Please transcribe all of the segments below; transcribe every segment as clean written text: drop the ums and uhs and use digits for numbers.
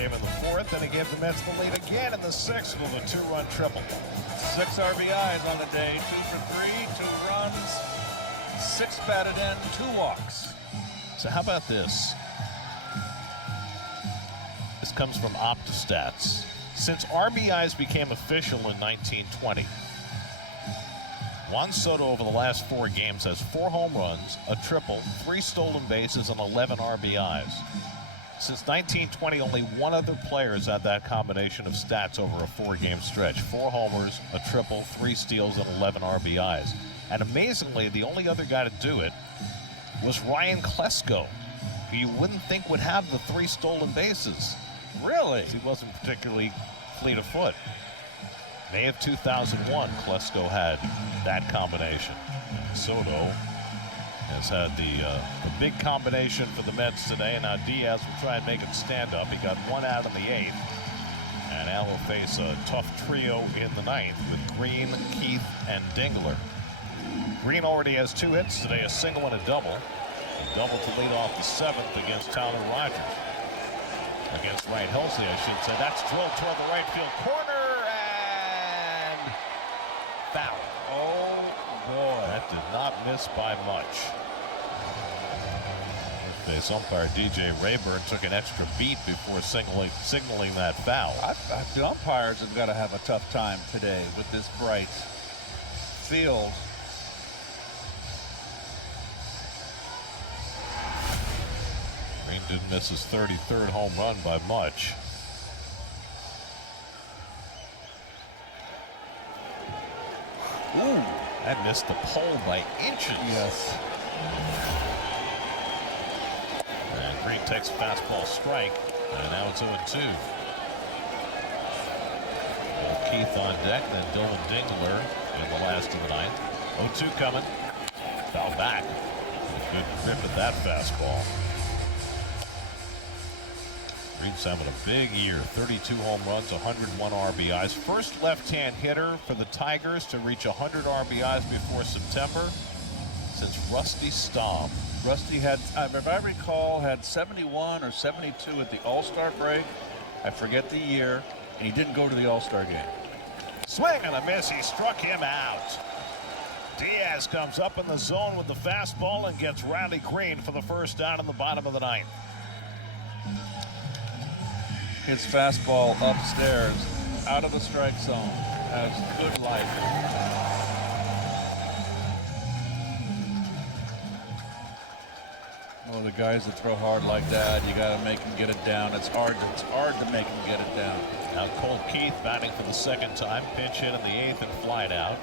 came in the fourth, and he gave the Mets the lead again in the sixth with a two-run triple. 6 RBIs on the day, 2 for 3, 2 runs, 6 batted in, 2 walks. So how about this? This comes from OptaStats. Since RBIs became official in 1920, Juan Soto over the last 4 games has 4 home runs, a triple, 3 stolen bases, and 11 RBIs. Since 1920, only one other player has had that combination of stats over a 4-game stretch. 4 homers, a triple, 3 steals, and 11 RBIs. And amazingly, the only other guy to do it was Ryan Klesko, who you wouldn't think would have the 3 stolen bases. Really? He wasn't particularly fleet of foot. May of 2001, Klesko had that combination. Soto has had the big combination for the Mets today, and now Diaz will try and make it stand up. He got 1 out in the 8th, and now will face a tough trio in the 9th with Green, Keith, and Dingler. Green already has 2 hits today, a single and a double. A double to lead off the 7th against Tyler Rogers. Against Wright Helsley, I should say. That's drilled toward the right field corner, and foul. Oh, boy. That did not miss by much. Base umpire DJ Rayburn took an extra beat before signaling that foul. The umpires have got to have a tough time today with this bright field. Green didn't miss his 33rd home run by much. Ooh, that missed the pole by inches. Yes. And Green takes a fastball strike, and now it's 0-2. Keith on deck, then Dylan Dingler in the last of the 9th. 0-2 coming. Foul back. Good grip at that fastball. Green's having a big year. 32 home runs, 101 RBIs. First left-hand hitter for the Tigers to reach 100 RBIs before September since Rusty Staub. Rusty had, if I recall, had 71 or 72 at the All-Star break. I forget the year, and he didn't go to the All-Star game. Swing and a miss. He struck him out. Diaz comes up in the zone with the fastball and gets Riley Green for the first down in the bottom of the 9th. His fastball upstairs, out of the strike zone, has good life. Well, the guys that throw hard like that, you got to make them get it down. It's hard to make them get it down. Now Cole Keith batting for the 2nd time, pinch hit in the 8th and flied out.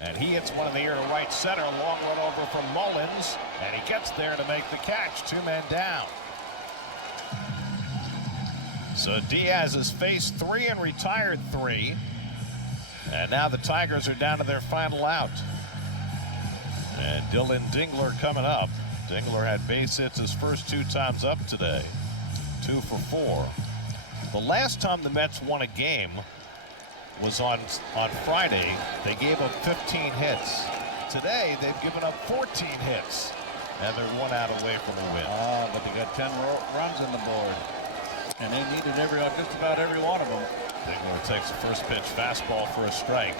And he hits one in the air to right center, long run over from Mullins, and he gets there to make the catch. 2 men down. So Diaz has faced 3 and retired 3. And now the Tigers are down to their final out. And Dylan Dingler coming up. Dingler had base hits his first 2 times up today. 2 for 4. The last time the Mets won a game was on Friday. They gave up 15 hits. Today they've given up 14 hits. And they're 1 out away from a win. But they got 10 runs on the board. And they needed just about every one of them. Dingler takes the first pitch fastball for a strike.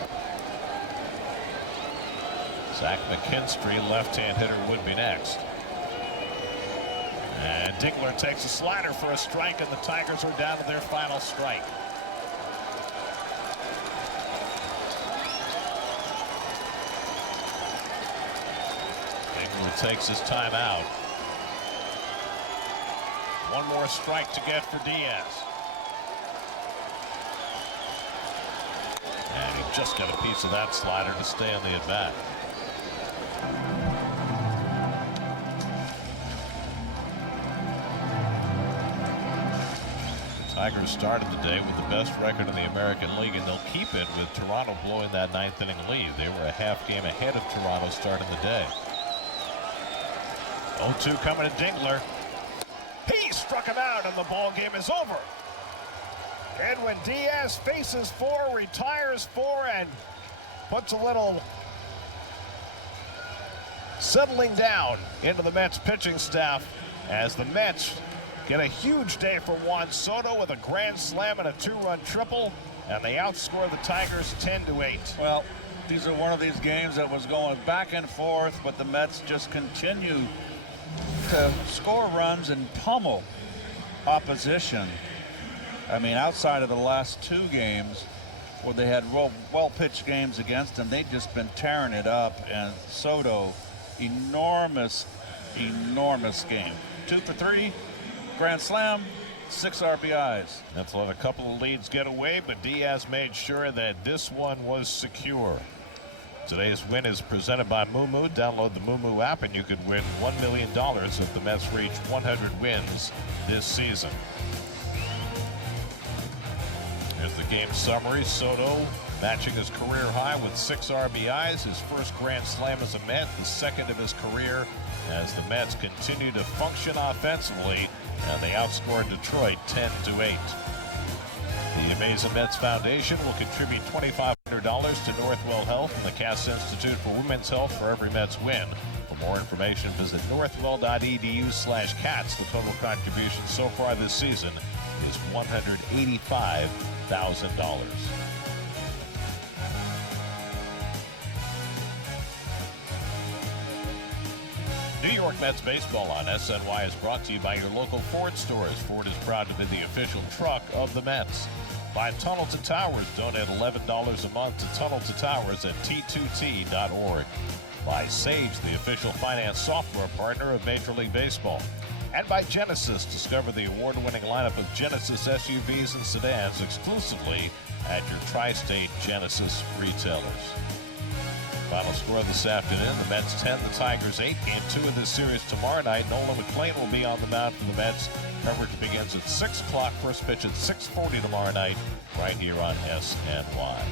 Zach McKinstry, left-hand hitter, would be next. And Dingler takes a slider for a strike, and the Tigers are down to their final strike. Dingler takes his time out. 1 more strike to get for Diaz. And he just got a piece of that slider to stay on the at-bat. The Tigers started the day with the best record in the American League, and they'll keep it with Toronto blowing that 9th inning lead. They were a half game ahead of Toronto starting the day. 0-2 coming to Dingler. He struck him out, and the ball game is over. Edwin Diaz faces 4, retires 4, and puts a little settling down into the Mets pitching staff as the Mets get a huge day for Juan Soto with a grand slam and a 2-run triple, and they outscore the Tigers 10-8. Well, these are one of these games that was going back and forth, but the Mets just continue to score runs and pummel opposition. I mean, outside of the last 2 games where they had well-pitched games against them, they've just been tearing it up. And Soto, enormous game. 2 for 3, grand slam, 6 RBIs. That's let a couple of leads get away, but Diaz made sure that this one was secure. Today's win is presented by Moo. Download the Moo app and you could win $1 million if the Mets reach 100 wins this season. Here's the game summary. Soto matching his career high with 6 RBIs. His first grand slam as a Met, the second of his career, as the Mets continue to function offensively, and they outscored Detroit 10-8. The Amazing Mets Foundation will contribute $2,500 to Northwell Health and the Cass Institute for Women's Health for every Mets win. For more information, visit northwell.edu/cats. The total contribution so far this season is $185,000. New York Mets baseball on SNY is brought to you by your local Ford stores. Ford is proud to be the official truck of the Mets. By Tunnel to Towers, donate $11 a month to Tunnel to Towers at T2T.org. By Sage, the official finance software partner of Major League Baseball. And by Genesis, discover the award-winning lineup of Genesis SUVs and sedans exclusively at your tri-state Genesis retailers. Final score this afternoon, the Mets 10, the Tigers 8. Game 2 of this series tomorrow night. Nolan McLean will be on the mound for the Mets. Coverage begins at 6 o'clock. First pitch at 6:40 tomorrow night, right here on SNY.